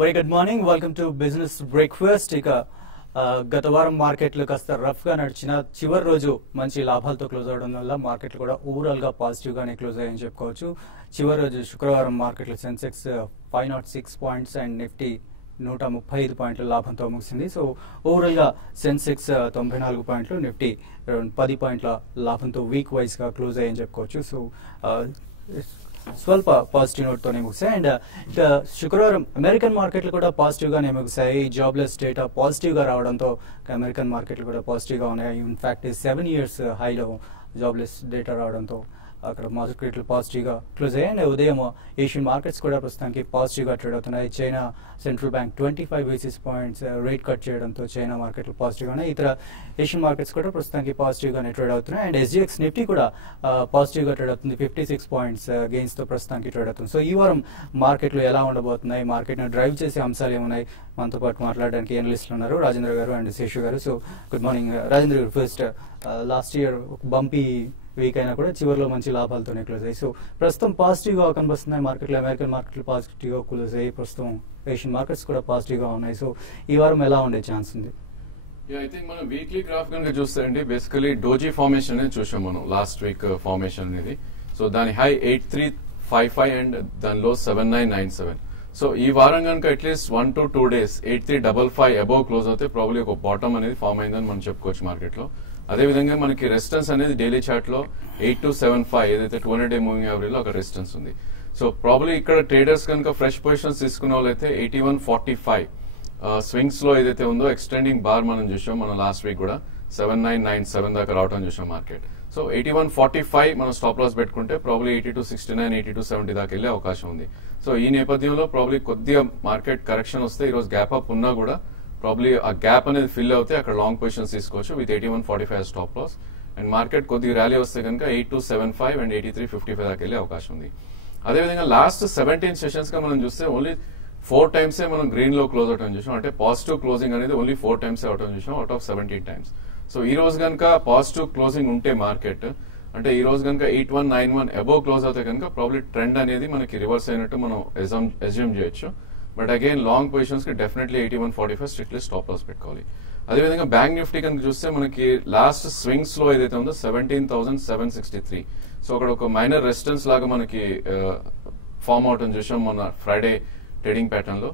Very good morning, welcome to business breakfast. ఇక గత వారం మార్కెట్లు కాస్త రఫ్ గా నడిచిన చివరి రోజు మంచి లాభాలతో క్లోజ్ అవడం వల్ల మార్కెట్లు కూడా ఓవరాల్ గా పాజిటివ్ గానే క్లోజ్ అయ్యాయని చెప్పుకోవచ్చు. చివరి రోజు శుక్రవారం మార్కెట్లు సెన్సెక్స్ 506 పాయింట్స్ అండ్ నిఫ్టీ 135 పాయింట్ల లాభంతో ముగిసింది. సో ఓవరాల్ గా సెన్సెక్స్ 94 పాయింట్లు, నిఫ్టీ 10 పాయింట్ల లాభంతో వీక్ వైజ్ గా క్లోజ్ అయ్యాయని చెప్పుకోవచ్చు. సో స్వల్ప పాజిటివ్ నోట్ తోనే ముగిసాయి. అండ్ ఇక శుక్రవారం అమెరికన్ మార్కెట్లు కూడా పాజిటివ్ గానే ముగిసాయి. జాబ్లెస్ డేటా పాజిటివ్ గా రావడంతో అమెరికన్ మార్కెట్లు కూడా పాజిటివ్ గా ఉన్నాయి. ఇన్ఫాక్ట్ 7 years హైలో జాబ్లెస్ డేటా రావడంతో అక్కడ మార్కెట్లు పాజిటివ్ గా క్లోజ్ అయ్యాయి. అండ్ ఉదయం ఏషియన్ మార్కెట్స్ కూడా ప్రస్తుతానికి పాజిటివ్ గా ట్రేడ్ అవుతున్నాయి. China central bank 25 basis points rate cut చేయడంతో చైనా మార్కెట్లు పాజిటివ్ గా ఉన్నాయి. ఇతర ఏషియన్ మార్కెట్స్ కూడా ప్రస్తుతానికి పాజిటివ్ గానే ట్రేడ్ అవుతున్నాయి. అండ్ SGX నిఫ్టీ కూడా పాజిటివ్ గా ట్రేడ్ అవుతుంది. 56 points గెయిన్స్ తో ప్రస్తుతానికి ట్రేడ్ అవుతుంది. సో ఈ వారం మార్కెట్లు ఎలా ఉండబోతున్నాయి, మార్కెట్ ను డ్రైవ్ చేసే అంశాలు ఏమున్నాయి, మనతో పాటు మాట్లాడడానికి అనలిస్టులు ఉన్నారు, రాజేంద్ర గారు అండ్ శేషు గారు. సో గుడ్ మార్నింగ్ రాజేంద్ర గారు. First last year bumpy week అయినా కూడా చివరిలో మంచి లాభాలతోనే క్లోజ్ అయ్యాయి. సో ప్రస్తుతం పాజిటివ్ గా కనిపిస్తున్నాయి మార్కెట్లు. అమెరికన్ మార్కెట్లు పాజిటివ్ గా క్లోజ్ అయ్యాయి. ప్రస్తుతం ఏషియన్ మార్కెట్స్ కూడా పాజిటివ్ గా ఉన్నాయి. సో ఈ వారం ఎలా ఉండే ఛాన్స్ ఉంది? ఐ థింక్ మనం వీక్లీ గ్రాఫ్ కనుక చూస్తే అండి, బేసికలీ డోజీ ఫార్మేషన్ అనేది చూసాం మనం లాస్ట్ వీక్ ఫార్మేషన్ అనేది. సో దాని హై 8355 అండ్ దాని లో 7997. సో ఈ వారం కనుక at least 1 to 2 days 8355 above close అవుతే ప్రాబ్లీ ఒక బాటమ్ అనేది ఫార్మ్ అయిందని మనం చెప్పుకోవచ్చు మార్కెట్ లో. అదేవిధంగా మనకి రెసిస్టెన్స్ అనేది డైలీ చార్ట్ లో 8275 ఏదైతే 200-day మూవింగ్ యావరేజ్ లో అక్కడ రెసిస్టెన్స్ ఉంది. సో ప్రాబ్లీ ఇక్కడ ట్రేడర్స్ కనుక ఫ్రెష్ పొజిషన్స్ తీసుకున్న వాళ్ళైతే 8145 స్వింగ్స్ లో ఏదైతే ఉందో ఎక్స్టెండింగ్ బార్ మనం చూసాం మనం లాస్ట్ వీక్ కూడా 7997 దాకా రావడం చూసాం మార్కెట్. సో 8145 మనం స్టాప్ లాస్ పెట్టుకుంటే ప్రాబ్లీ 8269 8270 దాకా వెళ్లే అవకాశం ఉంది. సో ఈ నేపథ్యంలో ప్రాబ్లీ కొద్దిగా మార్కెట్ కరెక్షన్ వస్తే ఈ రోజు గ్యాప్ అప్ ఉన్నా కూడా ప్రాబ్లీ ఆ గ్యాప్ అనేది ఫిల్ అవుతే అక్కడ లాంగ్ పొజిషన్స్ తీసుకోవచ్చు with 8145 stop loss. And market కొద్దిగా ర్యాలీ వస్తే కనుక 8275 అండ్ 8355 దాకా వెళ్లే అవకాశం ఉంది. అదేవిధంగా లాస్ట్ 17 సెషన్స్ గా మనం చూస్తే ఓన్లీ 4 times మనం గ్రీన్ లో క్లోజ్ అవటం చూసాం. అంటే పాజిటివ్ క్లోజింగ్ అనేది ఓన్లీ 4 times అవటం చూసాం అవుట్ ఆఫ్ 17 times. సో ఈ రోజు కనుక పాజిటివ్ క్లోజింగ్ ఉంటే మార్కెట్ అంటే ఈ రోజు కనుక 8191 అబౌవ్ క్లోజ్ అవుతే కనుక ప్రాబ్లీ ట్రెండ్ అనేది మనకి రివర్స్ అయినట్టు మనం అజ్యూమ్ చేయొచ్చు. బట్ అగైన్ లాంగ్ పొజిషన్స్ కి డెఫినెట్లీ 8145 స్ట్రిక్ట్లీ స్టాప్ లాస్ పెట్టుకోవాలి. అదేవిధంగా బ్యాంక్ నిఫ్టీ కనుక చూస్తే మనకి లాస్ట్ స్వింగ్స్ లో ఏదైతే ఉందో 17,763. సో అక్కడ ఒక మైనర్ రెసిస్టెన్స్ లాగా మనకి ఫార్మ్ అవటం చూసాం మన ఫ్రైడే ట్రేడింగ్ ప్యాటర్న్ లో.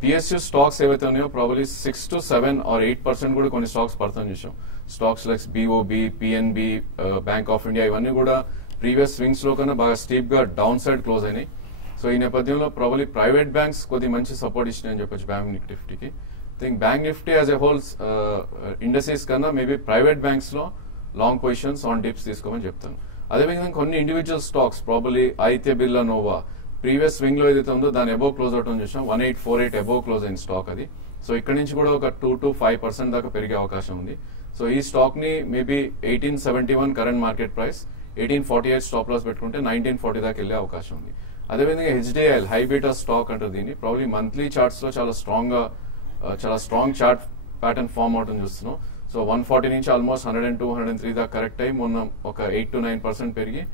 PSU స్టాక్స్ ఏవైతే ఉన్నాయో ప్రాబ్లీ 6 to 7 or 8% కూడా కొన్ని స్టాక్స్ పడతాం చూసాం. Stocks like BOB, PNB, bank of India ఇవన్నీ కూడా ప్రీవియస్ స్వింగ్స్ లో కన్నా బాగా స్టీప్ గా డౌన్ సైడ్ క్లోజ్ అయినాయి. సో ఈ నేపథ్యంలో ప్రాబ్లీ ప్రైవేట్ బ్యాంక్స్ కొద్ది మంచి సపోర్ట్ ఇచ్చినాయని చెప్పొచ్చు బ్యాంక్ నిఫ్టీకి. Think bank Nifty as a whole industries కన్నా మేబీ ప్రైవేట్ బ్యాంక్స్ లో లాంగ్ పొజిషన్స్ ఆన్ డిప్స్ తీసుకోమని చెప్తాను. అదేవిధంగా కొన్ని individual stocks probably Aditya Birla Nuvo previous swing లో ఏదైతే ఉందో దాని అబౌవ్ క్లోజ్ అవటం చూసాం. 1848 అబౌవ్ క్లోజ్ అయిన స్టాక్ అది. సో ఇక్కడ నుంచి కూడా ఒక 2 to 5% దాకా పెరిగే అవకాశం ఉంది. సో ఈ స్టాక్ ని maybe 1871 current market price 1848 stop loss పెట్టుకుంటే 1940 దాకా వెళ్లే అవకాశం ఉంది. అదేవిధంగా HDIL హై బీటా స్టాక్ అంటారు దీన్ని. ప్రాబ్లీ మంత్లీ చార్ట్స్ లో చాలా స్ట్రాంగ్ చార్ట్ ప్యాటర్న్ ఫార్మ్ అవటం చూస్తున్నాం. సో 140 నుంచి ఆల్మోస్ట్ 102 103 దాకా కరెక్ట్ అయ్యి మొన్న ఒక 8 to 9% పెరిగి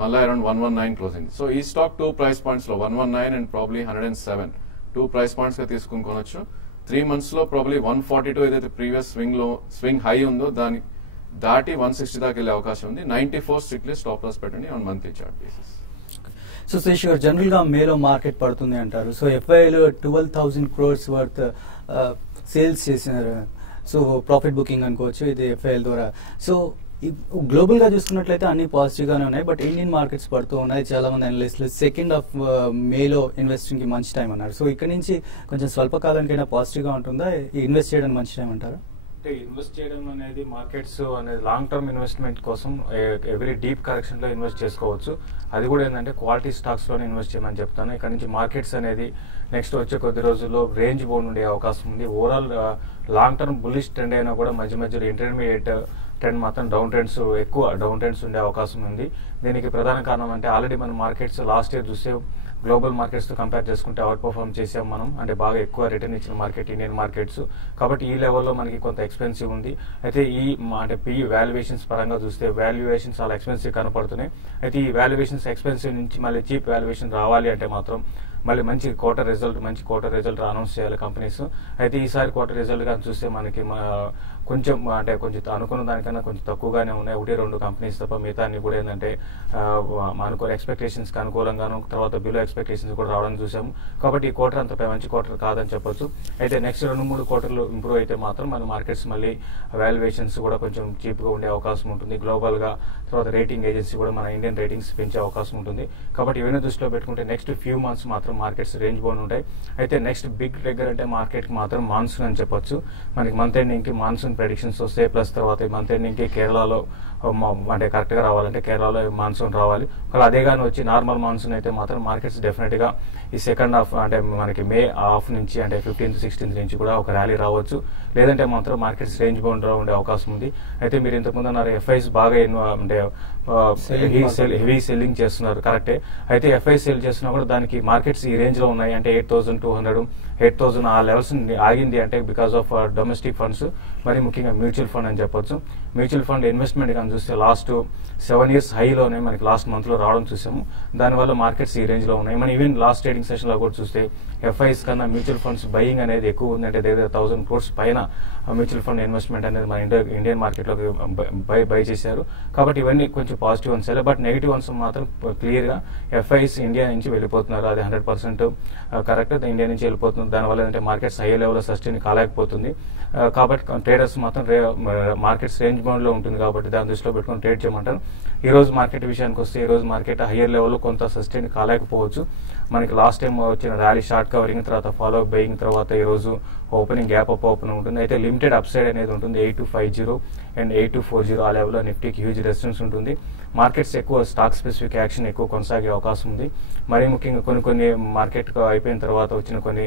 మళ్ళీ అరౌండ్ 119 క్లోజ్ అయింది. సో ఈ స్టాక్ 2 price points లో 119 అండ్ ప్రాబ్లీ 107 2 price points గా తీసుకుని కొనొచ్చు. 3 months లో ప్రాబ్లీ 142 ఏదైతే ప్రీవియస్ స్వింగ్ హై ఉందో దాన్ని దాటి 160 దాకా వెళ్లే అవకాశం ఉంది. 94 స్ట్రిక్ట్లీ స్టాప్ లాస్ పెట్టండి on monthly chart basis. So Shesh గారు, జనరల్ గా మేలో మార్కెట్ పడుతుంది అంటారు. సో FIIలో 12,000 crores వర్త్ సేల్స్ చేసినారు. సో ప్రాఫిట్ బుకింగ్ అనుకోవచ్చు ఇది FIIల ద్వారా. సో గ్లోబల్ గా చూసుకున్నట్లయితే అన్ని పాజిటివ్ గానే ఉన్నాయి. బట్ ఇండియన్ మార్కెట్స్ పడుతూ ఉన్నాయి. చాలా మంది అనలిస్టులు 2nd of మేలో ఇన్వెస్టింగ్ కి మంచి టైం అన్నారు. సో ఇక్కడ నుంచి కొంచెం స్వల్పకాలానికైనా పాజిటివ్ గా ఉంటుందా? ఇన్వెస్ట్ చేయడానికి మంచి టైం అంటారా? అంటే ఇన్వెస్ట్ చేయడం అనేది మార్కెట్స్ అనేది లాంగ్ టర్మ్ ఇన్వెస్ట్మెంట్ కోసం ఎవ్రీ డీప్ కరెక్షన్ లో ఇన్వెస్ట్ చేసుకోవచ్చు. అది కూడా ఏంటంటే క్వాలిటీ స్టాక్స్ లోనే ఇన్వెస్ట్ చేయమని చెప్తాను. ఇక్కడ నుంచి మార్కెట్స్ అనేది నెక్స్ట్ వచ్చే కొద్ది రోజుల్లో రేంజ్ బౌండ్ ఉండే అవకాశం ఉంది. Overall long term bullish trend అయినా కూడా మధ్యలో ఇంటర్మీడియట్ ట్రెండ్ మాత్రం ఎక్కువ డౌన్ ట్రెండ్స్ ఉండే అవకాశం ఉంది. దీనికి ప్రధాన కారణం అంటే ఆల్రెడీ మన మార్కెట్స్ లాస్ట్ ఇయర్ చూస్తే గ్లోబల్ మార్కెట్స్ తో కంపేర్ చేసుకుంటే అవుట్ పర్ఫార్మ్ చేసాం మనం, అంటే బాగా ఎక్కువ రిటర్న్ ఇచ్చిన మార్కెట్ ఇండియన్ మార్కెట్స్. కాబట్టి ఈ లెవెల్లో మనకి కొంత ఎక్స్పెన్సివ్ ఉంది. అయితే ఈ అంటే PE వాల్యుయేషన్స్ పరంగా చూస్తే వాల్యుయేషన్స్ చాలా ఎక్స్పెన్సివ్ కనపడుతున్నాయి. అయితే ఈ వాల్యుయేషన్స్ ఎక్స్పెన్సివ్ నుంచి మళ్ళీ చీప్ వాల్యుయేషన్ రావాలి అంటే మాత్రం మళ్ళీ మంచి క్వార్టర్ రిజల్ట్ అనౌన్స్ చేయాలి కంపెనీస్. అయితే ఈసారి క్వార్టర్ రిజల్ట్ కానీ చూస్తే మనకి కొంచెం అనుకున్న దానికన్నా కొంచెం తక్కువగానే ఉన్నాయి. 1-2 కంపెనీస్ తప్ప మిగతా అన్ని కూడా ఏంటంటే అనుకున్న ఎక్స్పెక్టేషన్స్ కి అనుకూలంగాను, తర్వాత బిలో ఎక్స్పెక్టేషన్స్ కూడా రావడం చూసాము. కాబట్టి ఈ క్వార్టర్ అంత మంచి క్వార్టర్ కాదని చెప్పొచ్చు. అయితే నెక్స్ట్ 2-3 క్వార్టర్లు ఇంప్రూవ్ అయితే మాత్రం మన మార్కెట్స్ మళ్ళీ వాల్యుయేషన్స్ కూడా కొంచెం చీప్ గా ఉండే అవకాశం ఉంటుంది. గ్లోబల్ గా తర్వాత రేటింగ్ ఏజెన్సీ కూడా మన ఇండియన్ రేటింగ్స్ పెంచే అవకాశం ఉంటుంది. కాబట్టి ఇవన్నీ దృష్టిలో పెట్టుకుంటే నెక్స్ట్ ఫ్యూ మంత్స్ మాత్రం మార్కెట్స్ రేంజ్ బౌండ్ ఉంటాయి. అయితే నెక్స్ట్ బిగ్ ట్రిగ్గర్ అంటే మార్కెట్ కి మాత్రం మాన్సూన్ అని చెప్పొచ్చు. మనకి మంత్ ఎండింగ్ కి మాన్సూన్ ప్రెడిక్షన్స్ వస్తే ప్లస్ తర్వాత ఈ మంత్ ఎండింగ్ కి కేరళలో అంటే కరెక్ట్ గా రావాలంటే కేరళలో మాన్సూన్ రావాలి. ఒకవేళ అదే కానీ వచ్చి నార్మల్ మాన్సూన్ అయితే మాత్రం మార్కెట్స్ డెఫినెట్ గా ఈ సెకండ్ హాఫ్ అంటే మనకి మే హాఫ్ నుంచి అంటే 15th 16th నుంచి కూడా ఒక ర్యాలీ రావచ్చు. లేదంటే మాత్రం మార్కెట్స్ రేంజ్ బౌండ్ ఉండే అవకాశం ఉంది. అయితే మీరు ఇంతకుముందు అన్నారు ఎఫ్ఐస్ బాగా అంటే హెవీ సెల్లింగ్ చేస్తున్నారు, కరెక్టే. అయితే ఎఫ్ఐ సెల్ చేస్తున్నా కూడా దానికి మార్కెట్స్ ఈ రేంజ్ లో ఉన్నాయి. అంటే 8,200 8,000 ఆ లెవెల్స్ ఆగింది అంటే బికాస్ ఆఫ్ డొమెస్టిక్ ఫండ్స్, మరి ముఖ్యంగా మ్యూచువల్ ఫండ్ అని చెప్పొచ్చు. మ్యూచువల్ ఫండ్ ఇన్వెస్ట్మెంట్ కానీ చూస్తే లాస్ట్ 7 years హైలోనే మనకి లాస్ట్ మంత్ లో రావడం చూసాము. దానివల్ల మార్కెట్స్ ఈ రేంజ్ లో ఉన్నాయి. మనం ఈవెన్ లాస్ట్ ట్రేడింగ్ సెషన్ లో కూడా చూస్తే ఎఫ్ఐస్ కన్నా మ్యూచువల్ ఫండ్స్ బయింగ్ అనేది ఎక్కువ ఉంది. అంటే దగ్గర 1,000 crores పైన మ్యూచువల్ ఫండ్ ఇన్వెస్ట్మెంట్ అనేది మన ఇండియన్ మార్కెట్ లోకి బై చేశారు. కాబట్టి ఇవన్నీ కొంచెం పాజిటివ్ అన్సాలే. బట్ నెగిటివ్ అన్స్ మాత్రం క్లియర్ గా ఎఫ్ఐస్ ఇండియా నుంచి వెళ్ళిపోతున్నారు. అది 100% కరెక్ట్. ఇండియా నుంచి వెళ్ళిపోతుంది. దానివల్ల ఏంటంటే మార్కెట్స్ హై లెవెల్ సస్టైన్ కాలేకపోతుంది. కాబట్టి ట్రేడర్స్ మాత్రం మార్కెట్స్ రేంజ్ బౌండ్ లో ఉంటుంది కాబట్టి దాని దృష్టిలో పెట్టుకుని ట్రేడ్ చేయమంటారు. ఈ రోజు మార్కెట్ విషయానికి వస్తే ఈ రోజు మార్కెట్ హయ్యర్ లెవెల్ లో కొంత సస్టైన్ కాలేకపోవచ్చు. మనకి లాస్ట్ టైం వచ్చిన ర్యాలీ షార్ట్ కవరింగ్ తర్వాత ఫాలో బయింగ్ తర్వాత ఈ రోజు ఓపెనింగ్ గ్యాప్ అప్ ఓపెన్ ఉంటుంది. అయితే లిమిటెడ్ అప్ సైడ్ అనేది ఉంటుంది 8250 అండ్ 8240 ఆ లెవెల్లో నిఫ్టీకి హ్యూజ్ రెసిస్టెన్స్ ఉంటుంది. మార్కెట్స్ ఎక్కువ స్టాక్ స్పెసిఫిక్ యాక్షన్ ఎక్కువ కొనసాగే అవకాశం ఉంది. మరీ ముఖ్యంగా కొన్ని మార్కెట్ అయిపోయిన తర్వాత వచ్చిన కొన్ని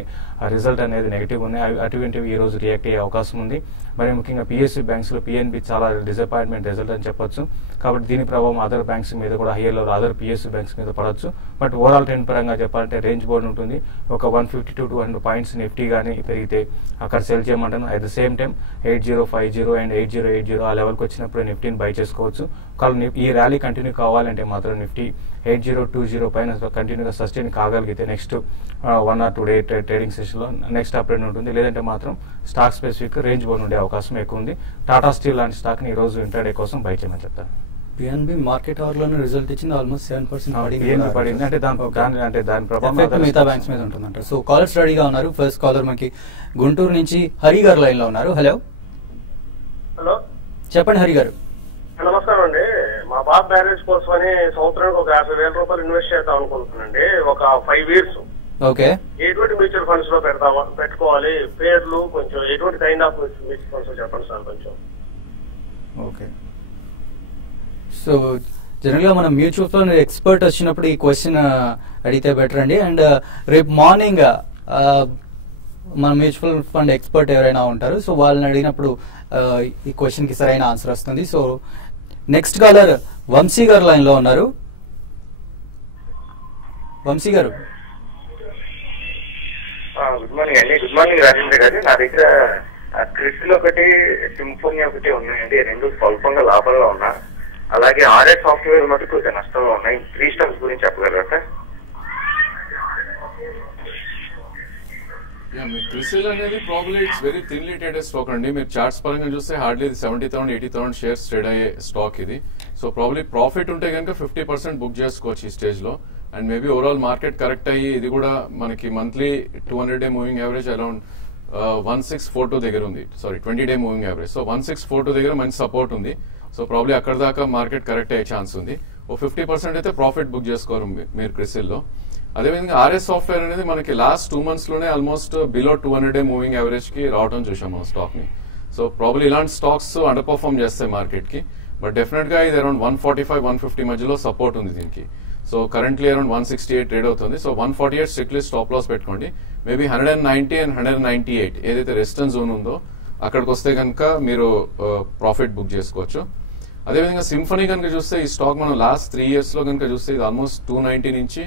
రిజల్ట్ అనేది నెగిటివ్ ఉన్నాయి. అటువంటివి ఈ రోజు రియాక్ట్ అయ్యే అవకాశం ఉంది. మరీ ముఖ్యంగా PSU బ్యాంక్స్ లో PNB చాలా డిసప్పాయింట్మెంట్ రిజల్ట్ అని చెప్పొచ్చు. కాబట్టి దీని ప్రభావం అదర్ బ్యాంక్స్ మీద కూడా higher level other PSU banks మీద పడవచ్చు. బట్ ఓవరాల్ ట్రెండ్ పరంగా చెప్పాలంటే రేంజ్ బోర్డ్ ఉంటుంది. ఒక 150 to 200 పాయింట్స్ నిఫ్టీ కానీ పెరిగితే అక్కడ సెల్ చేయమంటాను. At the same time 8050 and 8080 ఆ లెవెల్కి వచ్చినప్పుడు నిఫ్టీని బై చేసుకోవచ్చు. ఈ ర్యాలీ కంటిన్యూ కావాలంటే మాత్రం నిఫ్టీ 8020 పైన కంటిన్యూగా సస్టైన్ కాగలిగితే next 1 or 2 day trading session లో నెక్స్ట్ అప్డేట్ ఉంటుంది. లేదంటే మాత్రం స్టాక్ స్పెసిఫిక్ రేంజ్ బోర్డ్ ఉండే అవకాశం ఎక్కువ ఉంది. టాటా స్టీల్ లాంటి స్టాక్ ని ఈ రోజు ఇంట్రాడే కోసం బై చేయమని చెప్తాను. PNB మార్కెట్ అవర్ లోనే రిజల్ట్ ఇచ్చింది, ఆల్మోస్ట్ 7% పడింది. అంటే దాని ప్రభావం మిగతా బ్యాంక్స్ మీద ఉంటుందంట. సో కాలర్స్ రెడీగా ఉన్నారు. ఫస్ట్ కాలర్ మనకి గుంటూరు నుంచి హరి గారు లైన్ లో ఉన్నారు. హలో హలో, చెప్పండి హరి గారు. నమస్కారం అండి. మా బాబు మ్యారేజ్ కోసం అని సంవత్సరానికి ఒక 50,000 రూపాయలు ఇన్వెస్ట్ చేద్దాం అనుకుంటున్నానండి. ఒక 5 years. ఓకే, ఎటువంటి మ్యూచువల్ ఫండ్స్ లో పెట్టుకోవాలి? పేర్లు కొంచెం ఎటువంటి కైండ్ ఆఫ్ మ్యూచువల్ ఫండ్స్ చెప్పండి సార్ కొంచెం. ఓకే, సో జనరల్ గా మనం మ్యూచువల్ ఫండ్ ఎక్స్పర్ట్ వచ్చినప్పుడు ఈ క్వశ్చన్ అడిగితే బెటర్ అండి. అండ్ రేపు మార్నింగ్ మన మ్యూచువల్ ఫండ్ ఎక్స్పర్ట్ ఎవరైనా ఉంటారు, సో వాళ్ళని అడిగినప్పుడు ఈ క్వశ్చన్ కి సరైన ఆన్సర్ వస్తుంది. సో నెక్స్ట్ కాలర్ వంశీ గారు లైన్ లో ఉన్నారు. వంశీ గారు. గుడ్ మార్నింగ్ అండి. గుడ్ మార్నింగ్ రాజేంద్ర గారు. నా దగ్గర క్రిస్టల్ ఒకటి సింఫోనీ ఒకటి ఉన్నాయండి. రెండు స్వల్పంగా లాభంలో ఉన్నా. అలాగే ఆర్ఎస్ సాఫ్ట్వేర్ మటుకు నష్టంలో ఉన్నాయి. 3 స్టాక్స్ గురించి చెప్పగలరా సార్? క్రిసిల్ అనేది probably it's very thinly traded stock అండి. మీరు చార్ట్స్ పరంగా చూస్తే హార్డ్లీ 70,000 80,000 షేర్స్ ట్రేడ్ అయ్యే స్టాక్ ఇది. సో ప్రాబ్లీ ప్రాఫిట్ ఉంటే కనుక 50% బుక్ చేసుకోవచ్చు ఈ స్టేజ్ లో. And maybe overall market correct అయ్యి ఇది కూడా మనకి monthly 200-day moving average around 1642 దగ్గర ఉంది. Sorry 20-day moving average. So 1642 దగ్గర మంచి సపోర్ట్ ఉంది. సో ప్రాబ్లీ అక్కడ దాకా మార్కెట్ కరెక్ట్ అయ్యే ఛాన్స్ ఉంది. ఓ 50% అయితే ప్రాఫిట్ బుక్ చేసుకోరు మీరు క్రిసిల్ లో. అదేవిధంగా ఆర్ఎస్ సాఫ్ట్వేర్ అనేది మనకి లాస్ట్ 2 months లోనే almost below 200-day moving average కి రావడం చూసాం మనం స్టాక్ ని. సో ప్రాబ్లీ ఇలాంటి స్టాక్స్ అండర్ పర్ఫార్మ్ చేస్తాయి మార్కెట్ కి. బట్ డెఫినెట్ గా ఇది అరౌండ్ 145-150 మధ్యలో సపోర్ట్ ఉంది దీనికి. సో కరెంట్లీ అరౌండ్ 168 ట్రేడ్ అవుతుంది. సో 148 స్ట్రిక్ట్లీ స్టాప్ లాస్ పెట్టుకోండి. మేబీ 190 and 198 ఏదైతే రెసిస్టెన్స్ జోన్ ఉందో అక్కడికి వస్తే కనుక మీరు ప్రాఫిట్ బుక్ చేసుకోవచ్చు. అదేవిధంగా సింఫనీ కనుక చూస్తే ఈ స్టాక్ మనం లాస్ట్ 3 years లో కనుక చూస్తే ఇది ఆల్మోస్ట్ 290 నుంచి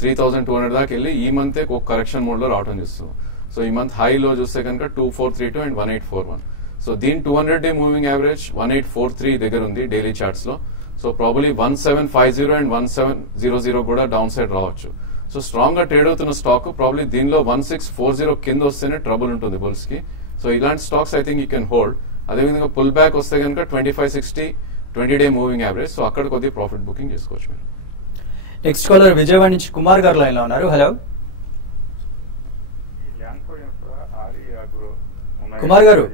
3200 దాకా వెళ్ళి ఈ మంత్ ఒక కరెక్షన్ మోడ్ లో రావడం చూస్తాం. సో ఈ మంత్ హై లో చూస్తే కనుక 2432 అండ్ 1841. సో దీని 200-day మూవింగ్ యావరేజ్ 1843 దగ్గర ఉంది డైలీ చార్ట్స్ లో. సో ప్రాబబ్లీ 1750 అండ్ 1700 కూడా డౌన్ సైడ్ రావచ్చు. సో స్ట్రాంగ్ గా ట్రేడ్ అవుతున్న స్టాక్ ప్రాబ్లీ దీనిలో 1640 కింద వస్తేనే ట్రబుల్ ఉంటుంది బుల్స్ కి. సో ఇలాంటి stocks I think you can hold. అదేవిధంగా పుల్ బ్యాక్ వస్తే కనుక 2560 20-day మూవింగ్ యావరేజ్. సో అక్కడ కొద్దిగా ప్రాఫిట్ బుకింగ్ చేసుకోవచ్చు మీరు. నెక్స్ట్ కాలర్ విజయవాడ నుంచి కుమార్ గారు లైన్ లో ఉన్నారు. హలో కుమార్ గారు,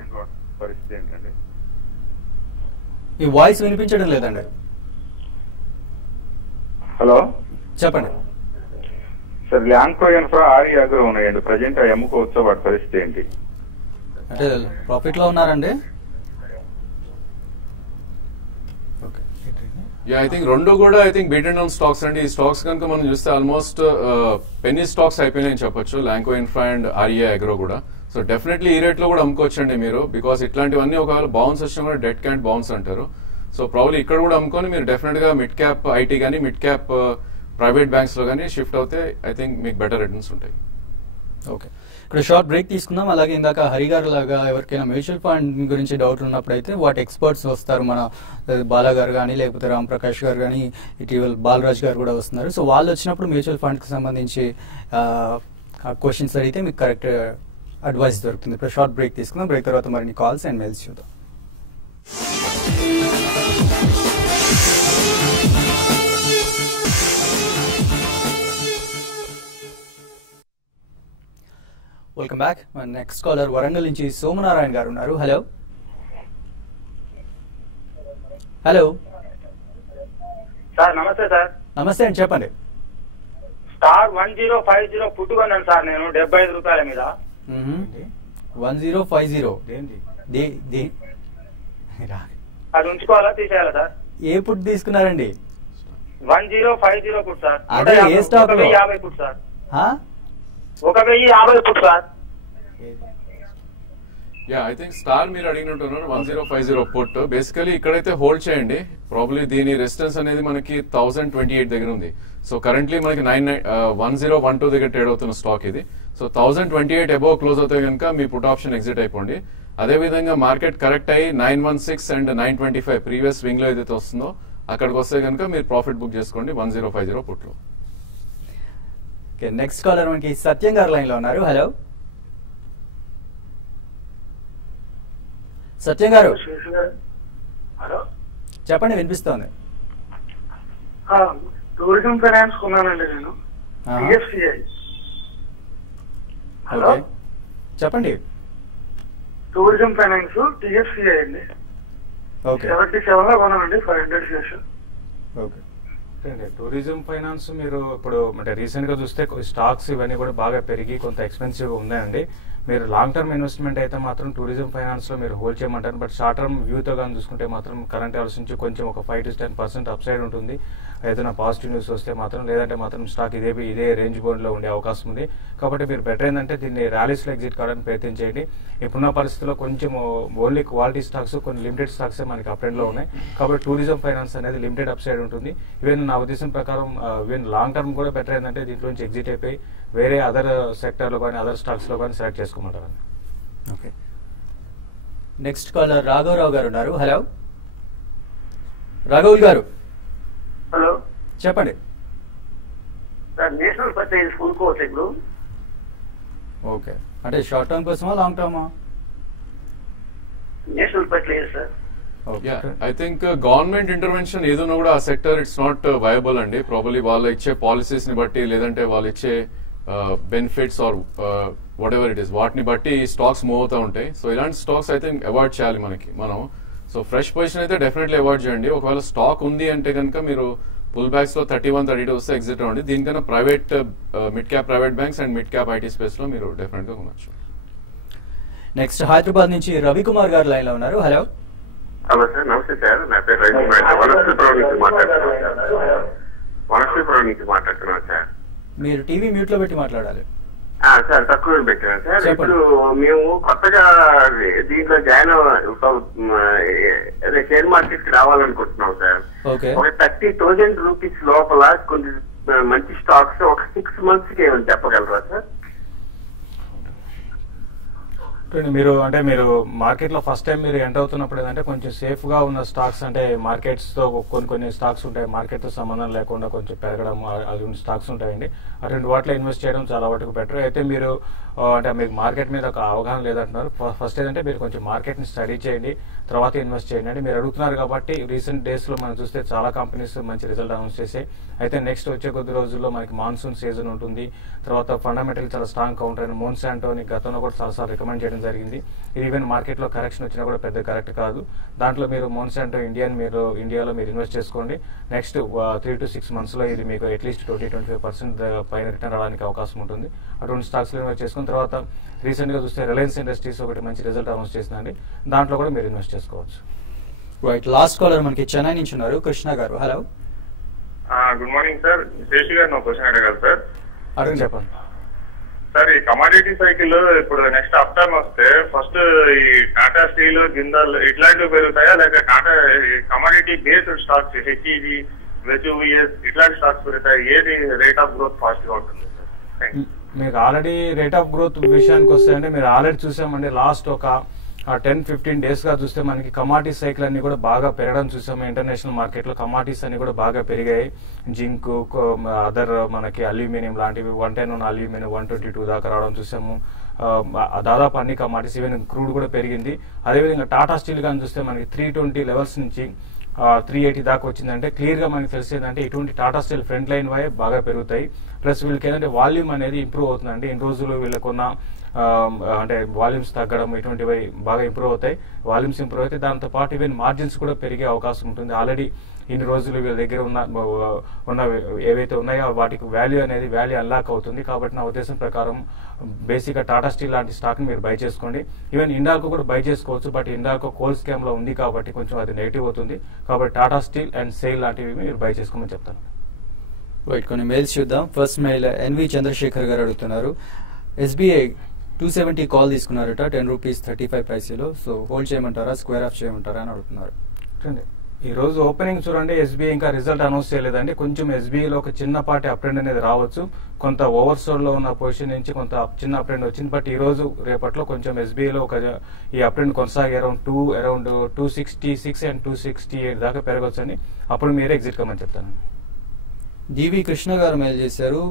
ఈ వాయిస్ వినిపించడం లేదండి. హలో చెప్పండి సార్. ల్యాంకో ఇన్ఫ్రా ఆరి అగ్రో ఉన్నాయండి ప్రజెంట్, అమ్ముకోవచ్చా? వాటి పరిస్థితి ఏంటి? అంటే ప్రాఫిట్ లో ఉన్నారండి? ఐ థింక్ రెండు కూడా I think beaten down stocks అండి. ఈ స్టాక్స్ కనుక మనం చూస్తే ఆల్మోస్ట్ పెన్నీ స్టాక్స్ అయిపోయినాయని చెప్పొచ్చు, Lanco Infra and RA Agro కూడా. సో డెఫినెట్లీ ఈ రేట్ లో కూడా అమ్ముకోవచ్చండి మీరు, బికాస్ ఇట్లాంటివన్నీ ఒకవేళ బౌన్స్ వచ్చినా కూడా డెడ్ క్యాంట్ బౌన్స్ అంటారు. సో ప్రాబ్లీ ఇక్కడ కూడా అమ్ముకొని మీరు డెఫినెట్ గా మిడ్ క్యాప్ ఐటీ కానీ మిడ్ క్యాప్ ప్రైవేట్ బ్యాంక్స్ లో కానీ షిఫ్ట్ అవుతే ఐ థింక్ మీకు బెటర్ రిటర్న్స్ ఉంటాయి. ఓకే, ఇక్కడ షార్ట్ బ్రేక్ తీసుకుందాం. అలాగే ఇందాక హరి గారు లాగా ఎవరికైనా మ్యూచువల్ ఫండ్ గురించి డౌట్ ఉన్నప్పుడు అయితే వాటి ఎక్స్పర్ట్స్ వస్తారు, మన బాలా గారు కానీ లేకపోతే రామ్ ప్రకాష్ గారు కానీ ఇటీవల బాలరాజ్ గారు కూడా వస్తున్నారు. సో వాళ్ళు వచ్చినప్పుడు మ్యూచువల్ ఫండ్కి సంబంధించి క్వశ్చన్స్ అడిగితే మీకు కరెక్ట్ అడ్వైస్ దొరుకుతుంది. ఇప్పుడు షార్ట్ బ్రేక్ తీసుకుందాం. బ్రేక్ తర్వాత మరిన్ని కాల్స్ అండ్ మెయిల్స్ చూద్దాం. Welcome back. మన నెక్స్ట్ కాలర్ వరంగల్ నుంచి సోమనారాయణ గారు ఉన్నారు. Hello hello sir. నమస్తే సార్. నమస్తే అండి, చెప్పండి. స్టార్ 1050 పుట్టుకున్నాను సార్ నేను 75 రూపాయల మీద. 1050 అది ఉంచుకోవాలా తీసేయాలా సార్? ఏ పుట్ తీసుకున్నారండి? 1050 పుట్ సార్. అదే ఏ స్టాక్ లో? 1050 put sir. 1050 put sir. I think star మీరు అడిగినట్టున్నారు 1050 పుట్. బేసికలీ ఇక్కడైతే హోల్డ్ చేయండి. ప్రాబ్లీ దీని రెసిస్టెన్స్ అనేది మనకి 1028 దగ్గర ఉంది. సో కరెంట్లీ మనకి 1012 దగ్గర ట్రేడ్ అవుతున్న స్టాక్ ఇది. సో 1028 అబోవ్ క్లోజ్ అవుతే కనుక మీ పుట్ ఆప్షన్ ఎగ్జిట్ అయిపోండి. అదేవిధంగా మార్కెట్ కరెక్ట్ అయ్యి 916 అండ్ 925 ప్రీవియస్ స్వింగ్ లో ఏదైతే వస్తుందో అక్కడికి వస్తే కనుక మీరు ప్రాఫిట్ బుక్ చేసుకోండి 1050 పుట్ లో. నెక్స్ట్ కాలర్ మనకి సత్యం గారు లైన్ లో ఉన్నారు. హలో సత్యం గారు, హలో చెప్పండి, వినిపిస్తోంది. టూరిజం ఫైనాన్స్ కొన్నానండి నేను. హలో చెప్పండి. టూరిజం ఫైనాన్స్ టిఎఫ్సిఐ అండి. 77 లో కొన్నానండి 500 షేర్స్. ఓకే, టూరిజం ఫైనాన్స్ మీరు ఇప్పుడు అంటే రీసెంట్ గా చూస్తే స్టాక్స్ ఇవన్నీ కూడా బాగా పెరిగి కొంత ఎక్స్పెన్సివ్ ఉన్నాయండి. మీరు లాంగ్ టర్మ్ ఇన్వెస్ట్మెంట్ అయితే మాత్రం టూరిజం ఫైనాన్స్ లో మీరు హోల్డ్ చేయమంటారు. బట్ షార్ట్ టర్మ్ వ్యూతో కానీ చూసుకుంటే మాత్రం కరెంట్ అవర్స్ నుంచి కొంచెం ఒక 5 to 10% అప్ సైడ్ ఉంటుంది ఏదైనా పాజిటివ్ న్యూస్ వస్తే మాత్రం. లేదంటే మాత్రం స్టాక్ ఇదే రేంజ్ బౌండ్ లో ఉండే అవకాశం ఉంది. కాబట్టి మీరు బెటర్ ఏంటంటే దీన్ని ర్యాలీస్ లో ఎగ్జిట్ కావడానికి ప్రయత్నం చేయండి. ఇప్పుడున్న పరిస్థితుల్లో కొంచెం ఓన్లీ క్వాలిటీ స్టాక్స్ కొన్ని లిమిటెడ్ స్టాక్స్ మనకి అప్ ట్రెండ్ లో ఉన్నాయి. కాబట్టి టూరిజం ఫైనాన్స్ అనేది లిమిటెడ్ అప్ సైడ్ ఉంటుంది. ఈవెన్ నా ఉద్దేశం ప్రకారం ఈవెన్ లాంగ్ టర్మ్ కూడా బెటర్ ఏంటంటే దీంట్లో నుంచి ఎగ్జిట్ అయిపోయి వేరే అదర్ సెక్టర్ లో కానీ అదర్ స్టాక్స్ లో కానీ సెలెక్ట్ చేసుకోమంటారు. ఓకే, నెక్స్ట్ కాలర్ రాఘవరావు గారు ఉన్నారు. హలో రాఘవుల్ గారు. హలో చెప్పండి. సార్ నేషనల్ పర్చేజ్ కొనుక్కోవచ్చు ఇప్పుడు? ఓకే, అంటే షార్ట్ టర్మ్ కోసమా లాంగ్ టర్మా? National purchase sir. I think government intervention ఏదైనా కూడా ఆ సెక్టర్ ఇట్స్ నాట్ వయబుల్ అండి. ప్రాబబ్లీ వాళ్ళు ఇచ్చే పాలసీస్ ని బట్టి లేదంటే వాళ్ళు ఇచ్చే benefits or whatever it is వాటిని బట్టి స్టాక్స్ మూవ్ అవుతూ ఉంటాయి. సో ఇలాంటి స్టాక్స్ అయితే అవాయిడ్ చేయాలి మనం. సో ఫ్రెష్ పొజిషన్ అయితే డెఫినెట్లీ అవాయిడ్ చేయండి. ఒకవేళ స్టాక్ ఉంది అంటే కనుక మీరు పుల్ బ్యాక్స్ లో 31-32 వస్తే ఎగ్జిట్ అవ్వండి. దీనికన్నా private mid cap private banks and mid cap IT space లో మీరు డెఫినెట్ గా కొనొచ్చు. నెక్స్ట్ హైదరాబాద్ నుంచి రవికుమార్ గారు లైన్ లో ఉన్నారు. హలో హలో సార్, నమస్తే సార్. నా పేరు రవికుమార్, వనస్థలిపురం నుంచి మాట్లాడుతున్నాను సార్. మీరు టీవీ మ్యూట్ లో పెట్టి మాట్లాడాలి సార్. తక్కువ పెట్టాను సార్. ఇప్పుడు మేము కొత్తగా దీంట్లో జాయిన్ అదే షేర్ మార్కెట్ కి రావాలనుకుంటున్నాం సార్. ఒక 30,000 రూపీస్ లోపల కొన్ని మంచి స్టాక్స్ ఒక 6 months కి ఏమైనా చెప్పగలరా సార్? మీరు మార్కెట్ లో ఫస్ట్ టైం మీరు ఎంటర్ అవుతున్నప్పుడు ఏంటంటే కొంచెం సేఫ్ గా ఉన్న స్టాక్స్, అంటే మార్కెట్స్ తో కొన్ని స్టాక్స్ ఉంటాయి, మార్కెట్ తో సంబంధం లేకుండా కొంచెం పెరగడం అటువంటి స్టాక్స్ ఉంటాయండి. అటువంటి వాటిలో ఇన్వెస్ట్ చేయడం చాలా వాటికి బెటర్. అయితే మీరు అంటే మీకు మార్కెట్ మీద ఒక అవగాహన లేదంటున్నారు. ఫస్ట్ ఏంటంటే మీరు కొంచెం మార్కెట్ ని స్టడీ చేయండి, తర్వాత ఇన్వెస్ట్ చేయండి. అంటే మీరు అడుగుతున్నారు కాబట్టి రీసెంట్ డేస్ లో మనం చూస్తే చాలా కంపెనీస్ మంచి రిజల్ట్ అనౌన్స్ చేసాయి. అయితే నెక్స్ట్ వచ్చే కొద్ది రోజుల్లో మనకి మాన్సూన్ సీజన్ ఉంటుంది. తర్వాత ఫండమెంటల్ చాలా స్ట్రాంగ్ కౌంటర్ అయిన మోన్సాంటోని గతంలో కూడా చాలాసార్లు రికమెండ్ చేయడం జరిగింది. ఇది ఈవెన్ మార్కెట్ లో కరెక్షన్ వచ్చినా కూడా పెద్ద కరెక్ట్ కాదు. దాంట్లో మీరు మోన్సాంటో ఇండియాలో మీరు ఇన్వెస్ట్ చేసుకోండి. నెక్స్ట్ 3 to 6 months లో ఇది మీకు అట్లీస్ట్ 20-25% పైన రిటర్న్ రావడానికి అవకాశం ఉంటుంది. అటువంటి స్టాక్స్ లో ఇన్వెస్ట్ చేసుకున్న తర్వాత రీసెంట్ గా చూస్తే రిలయన్స్ ఇండస్ట్రీస్ ఒకటి మంచి రిజల్ట్ అనౌన్స్ చేసిందండి, దాంట్లో కూడా మీరు ఇన్వెస్ట్ చేసుకోవచ్చు. రైట్, లాస్ట్ కాలర్ మనకి చెన్నై నుంచి ఉన్నారు, కృష్ణ గారు. Hello, good morning sir. Seshi గారు నా క్వశ్చన్ అడగాలి సార్. అడగండి, చెప్పండి సార్. ఈ కమాడిటీ సైకిల్ ఇప్పుడు నెక్స్ట్ అప్ టర్న్ వస్తే ఫస్ట్ ఈ టాటా స్టీల్, జిందాల్ ఇట్లాంటివి పెరుగుతాయా, లేక Tata commodity based stocks HEG, Vesuvius ఇట్లాంటి స్టాక్స్ పెరుగుతాయి? ఏది రేట్ ఆఫ్ గ్రోత్ ఫాస్ట్ గా ఉంటుంది సార్? మీకు ఆల్రెడీ రేట్ ఆఫ్ గ్రోత్ విషయానికి వస్తే అంటే మీరు ఆల్రెడీ చూసామండి, లాస్ట్ ఒక 10-15 days గా చూస్తే మనకి కమాడిటీ సైకిల్ అన్ని కూడా బాగా పెరగడం చూసాము. ఇంటర్నేషనల్ మార్కెట్ లో కమాడిటీస్ అన్ని కూడా బాగా పెరిగాయి. జింక్, అదర్ మనకి అల్యూమినియం లాంటివి 110 ఉన్న అల్యూమినియం 122 దాకా రావడం చూసాము. దాదాపు అన్ని కమాడిటీస్, ఈవెన్ క్రూడ్ కూడా పెరిగింది. అదేవిధంగా టాటా స్టీల్ గాని చూస్తే మనకి 320 levels నుంచి 380 దాకా వచ్చిందంటే క్లియర్ గా మనకి తెలిసేదంటే ఇటువంటి టాటా స్టీల్ ఫ్రంట్ లైన్ వై బాగా పెరుగుతాయి. ప్లస్ వీళ్ళకి ఏంటంటే వాల్యూమ్ అనేది ఇంప్రూవ్ అవుతుందండి. ఇన్ని రోజులు వీళ్ళకున్న అంటే వాల్యూమ్స్ తగ్గడం ఇటువంటివి బాగా ఇంప్రూవ్ అవుతాయి. వాల్యూమ్స్ ఇంప్రూవ్ అయితే దాంతో పాటు ఈవెన్ మార్జిన్స్ కూడా పెరిగే అవకాశం ఉంటుంది. ఆల్రెడీ ఇన్ని రోజులు వీళ్ళ దగ్గర ఉన్న ఏవైతే ఉన్నాయో వాటికి వాల్యూ అన్లాక్ అవుతుంది. కాబట్టి నా ఉద్దేశం ప్రకారం బేసిక్ గా టాటా స్టీల్ లాంటి స్టాక్ ని మీరు బై చేసుకోండి. ఈవెన్ ఇండాల్కో కూడా బై చేసుకోవచ్చు, బట్ ఇండాల్కో కోల్ స్కామ్ లో ఉంది కాబట్టి కొంచెం అది నెగిటివ్ అవుతుంది. కాబట్టి టాటా స్టీల్ అండ్ సెయిల్ లాంటివి మీరు బై చేసుకోమని చెప్తాను. రైట్, కొన్ని మెయిల్స్ చూద్దాం. ఫస్ట్ మెయిల్ ఎన్వి చంద్రశేఖర్ గారు అడుగుతున్నారు, ఎస్బీఐ 270 కాల్ తీసుకున్నారట, 10 రూపీస్ 35 పైసలు. సో హోల్డ్ చేయమంటారా, స్క్వేర్ ఆఫ్ చేయమంటారా అని అడుగుతున్నారు. ఈ రోజు ఓపెనింగ్ చూడండి, ఎస్బీఐ ఇంకా రిజల్ట్ అనౌన్స్ చేయలేదండి. కొంచెం ఎస్బీఐలో ఒక చిన్నపాటి అప్ ట్రెండ్ అనేది రావచ్చు. కొంత ఓవర్సోల్డ్ లో ఉన్న పొజిషన్ నుంచి కొంత చిన్న అప్ ట్రెండ్ వచ్చింది. బట్ ఈ రోజు రేపట్లో కొంచెం ఎస్బీఐలో ఈ అప్ ట్రెండ్ కొనసాగి అరౌండ్ 266 and 268 దాకా పెరగొచ్చని, అప్పుడు మీరే ఎగ్జిట్ కమని చెప్తాను. డివి కృష్ణ గారు మెయిల్ చేశారు,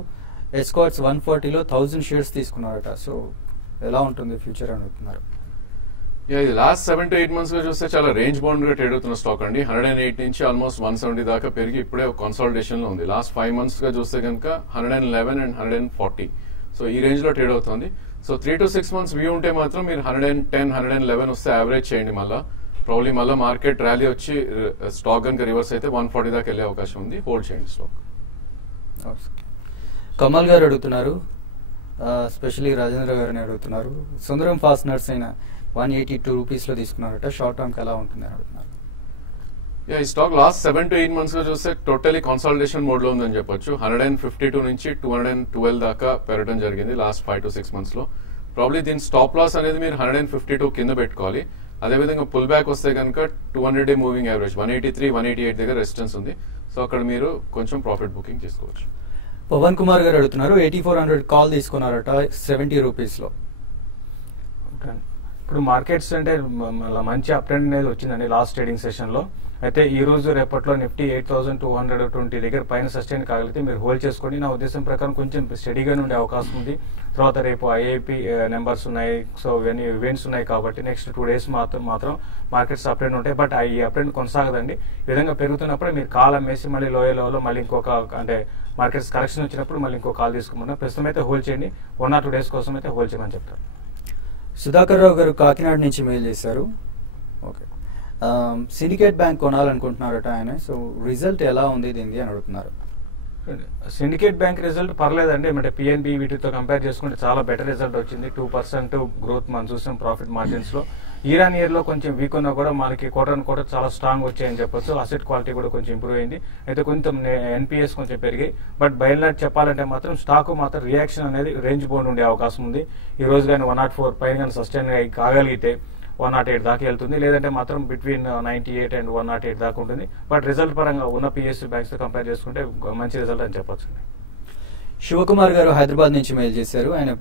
ఎస్కాట్స్ 140లో 1000 షేర్స్ తీసుకున్నారట. సో ఎలా ఉంటుంది ఫ్యూచర్ అని అడుగుతున్నారు. ఇది లాస్ట్ 7 to 8 months గా చూస్తే చాలా రేంజ్ బౌండ్ గా ట్రేడ్ అవుతున్న స్టాక్ అండి. 108 నుంచి ఆల్మోస్ట్ 170 దాకా పెరిగి ఇప్పుడే కన్సాలిడేషన్ లో ఉంది. లాస్ట్ 5 months గా చూస్తే కనుక 111 and 140, సో ఈ రేంజ్ లో ట్రేడ్ అవుతుంది. సో 3 to 6 months వ్యూ ఉంటే మాత్రం మీరు 110, 111 వస్తే యావరేజ్ చేయండి. ప్రాబ్లీ మళ్ళీ మార్కెట్ ర్యాలీ వచ్చి స్టాక్ కనుక రివర్స్ అయితే 140 దాకా వెళ్ళే అవకాశం ఉంది. హోల్డ్ చేయండి స్టాక్. కమల్ గారు అడుగుతున్నారు, స్పెషల్లీ రాజేంద్ర గారిని అడుగుతున్నారు, సుందరం ఫాస్టనర్స్ అయిన 182 రూపీస్లో తీసుకున్నారట, షార్ట్ టర్మ్ ఎలా ఉంటుంది అని అడుగుతున్నారు. ఈ స్టాక్ లాస్ట్ 7 to 8 months గా చూస్తే టోటలీ కన్సాలిడేషన్ మోడ్ లో ఉందని చెప్పొచ్చు. 152 నుంచి 212 దాకా పెరగడం జరిగింది లాస్ట్ 5 to 6 months లో. ప్రాబ్లీ దీని స్టాప్ లాస్ అనేది మీరు 152 కింద పెట్టుకోవాలి. అదేవిధంగా పుల్ బ్యాక్ వస్తే కనుక 200-day మూవింగ్ యావరేజ్ 183, 188 దగ్గర రెసిస్టెన్స్ ఉంది. సో అక్కడ మీరు కొంచెం ప్రాఫిట్ బుకింగ్ చేసుకోవచ్చు. పవన్ కుమార్ గారు అడుగుతున్నారు, 8400 కాల్ తీసుకున్నారట 70 రూపీస్లో. ఇప్పుడు మార్కెట్స్ అంటే మంచి అప్ ట్రెండ్ అనేది వచ్చిందండి లాస్ట్ ట్రేడింగ్ సెషన్ లో. అయితే ఈ రోజు రేపట్లో నిఫ్టీ 8220 దగ్గర పైన సస్టైన్ కాగలిగితే మీరు హోల్డ్ చేసుకోండి. నా ఉద్దేశం ప్రకారం కొంచెం స్టడీగానే ఉండే అవకాశం ఉంది. తర్వాత రేపు ఐఐపి నెంబర్స్ ఉన్నాయి, సో ఇవన్నీ ఈవెంట్స్ ఉన్నాయి కాబట్టి నెక్స్ట్ 2 days మాత్రం మార్కెట్స్ అప్ ట్రెండ్ ఉంటాయి. బట్ ఈ అప్ ట్రెండ్ కొనసాగదండి. ఈ విధంగా పెరుగుతున్నప్పుడు మీరు కాల్ అమ్మేసి మళ్ళీ లోయర్ లెవెల్లో మళ్ళీ ఇంకొక అంటే మార్కెట్స్ కరెక్షన్ వచ్చినప్పుడు మళ్ళీ ఇంకో కాల్ తీసుకుంటున్నాం. ప్రస్తుతం అయితే హోల్డ్ చేయండి. 1 or 2 days కోసం అయితే హోల్డ్ చేయమని చెప్తారు. సుధాకర్ రావు గారు కాకినాడ నుంచి మెయిల్ చేశారు. ఓకే, సిండికేట్ బ్యాంక్ కొనాలనుకుంటున్నారట ఆయన. సో రిజల్ట్ ఎలా ఉంది దీనికి అని అడుగుతున్నారు. సిండికేట్ బ్యాంక్ రిజల్ట్ పర్లేదండి. అంటే పిఎన్బి వీటితో కంపేర్ చేసుకుంటే చాలా బెటర్ రిజల్ట్ వచ్చింది. 2% గ్రోత్ మనం చూసాం ప్రాఫిట్ మార్జిన్స్ లో. ఇయర్ ఆన్ ఇయర్ లో కొంచెం వీక్ ఉన్నా కూడా మనకి క్వార్టర్ చాలా స్ట్రాంగ్ వచ్చాయని చెప్పొచ్చు. అసెట్ క్వాలిటీ కూడా కొంచెం ఇంప్రూవ్ అయింది. అయితే కొంచెం ఎన్పిఎస్ కొంచెం పెరిగాయి. బట్ బై అండ్ లార్జ్ చెప్పాలంటే మాత్రం స్టాక్ మాత్రం రియాక్షన్ అనేది రేంజ్ బౌండ్ ఉండే అవకాశం ఉంది. ఈ రోజు కానీ 104 పైన కానీ సస్టైన్ కాగలిగితే 108 దాకా వెళ్తుంది. లేదంటే మాత్రం బిట్వీన్ 98 and 108 దాకా ఉంటుంది. బట్ రిజల్ట్ పరంగా ఉన్న పిఎస్యూ బ్యాంక్స్ తో కంపేర్ చేసుకుంటే మంచి రిజల్ట్ అని చెప్పొచ్చు. శివకుమార్ గారు హైదరాబాద్ నుంచి మెయిల్ చేశారు. ఆయన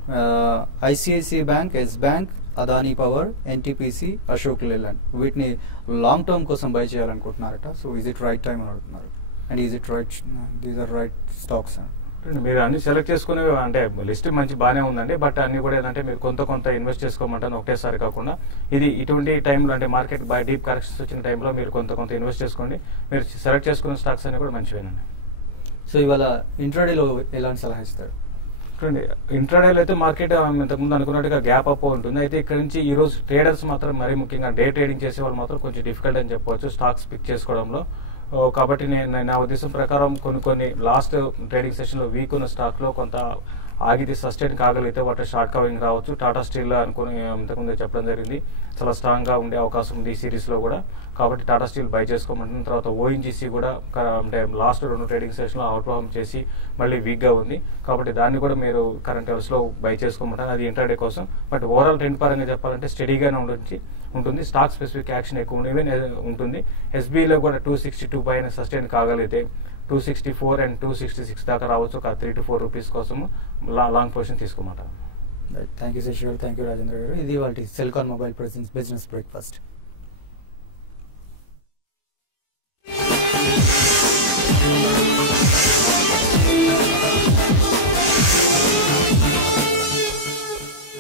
ICICI bank, Yes bank, Adani power, NTPC, Ashok Leyland వీటిని లాంగ్ టర్మ్ కోసం బై చేయాలనుకుంటున్నారట. So is it right time అని అడుగుతున్నారు. And is it right, these are right stocks? మీరు అన్ని సెలెక్ట్ చేసుకునే అంటే లిస్ట్ మంచి బాగానే ఉందండి. బట్ అన్ని కూడా ఏంటంటే మీరు కొంత ఇన్వెస్ట్ చేసుకోమంటాను ఒకటేసారి కాకుండా. ఇది ఇటువంటి టైంలో అంటే మార్కెట్ బై డీప్ కరెక్షన్స్ వచ్చిన టైంలో మీరు కొంత ఇన్వెస్ట్ చేసుకోండి. మీరు సెలెక్ట్ చేసుకున్న స్టాక్స్ అన్ని కూడా మంచివేనండి. సో ఇవాళ ఇంట్రాడేలో ఎలాంటి సలహా ఇస్తారు? చూడండి, ఇంట్రాడేలో అయితే మార్కెట్ ఇంతకుముందు అనుకున్నట్టుగా గ్యాప్ అప్ ఉంటుంది. అయితే ఇక్కడ నుంచి ఈ రోజు ట్రేడర్స్ మాత్రం మరీ ముఖ్యంగా డే ట్రేడింగ్ చేసే వాళ్ళు మాత్రం కొంచెం డిఫికల్ట్ అని చెప్పవచ్చు స్టాక్స్ పిక్ చేసుకోవడంలో. కాబట్టి నా ఉద్దేశం ప్రకారం కొన్ని లాస్ట్ ట్రేడింగ్ సెషన్ లో వీక్ ఉన్న స్టాక్ లో కొంత ఆగితే సస్టైన్ కాగలిగితే వాటి షార్ట్ కవరింగ్ రావచ్చు. టాటా స్టీల్ అనుకుని ఇంతకుముందే చెప్పడం జరిగింది, చాలా స్ట్రాంగ్ గా ఉండే అవకాశం ఉంది ఈ సిరీస్ లో కూడా. కాబట్టి టాటా స్టీల్ బై చేసుకోమంటుంది. తర్వాత ఓఎన్జీసీ కూడా అంటే లాస్ట్ 2 ట్రేడింగ్ సెషన్ లో అవుట్ పర్ఫార్మ్ చేసి మళ్ళీ వీక్ గా ఉంది. కాబట్టి దాన్ని కూడా మీరు కరెంట్ లెవెల్స్ లో బై చేసుకోమంటారు, అది ఇంట్రాడే కోసం. బట్ ఓవరాల్ ట్రెండ్ పరంగా చెప్పాలంటే స్టడీగానే ఉంటుంది. స్టాక్ స్పెసిఫిక్ యాక్షన్ ఎక్కువ ఉంటుంది. ఎస్బీలో కూడా 262 పైన సస్టైన్ కాగలిగితే 264 అండ్ 266 దాకా రావచ్చు. ఒక 3 to 4 రూపీస్ కోసం లాంగ్ పొజిషన్ తీసుకోమంటారు. థ్యాంక్ యూ శశి గారు, థ్యాంక్ యూ రాజేంద్ర గారు. ఇది వాళ్ళ Celkon mobile presence business breakfast.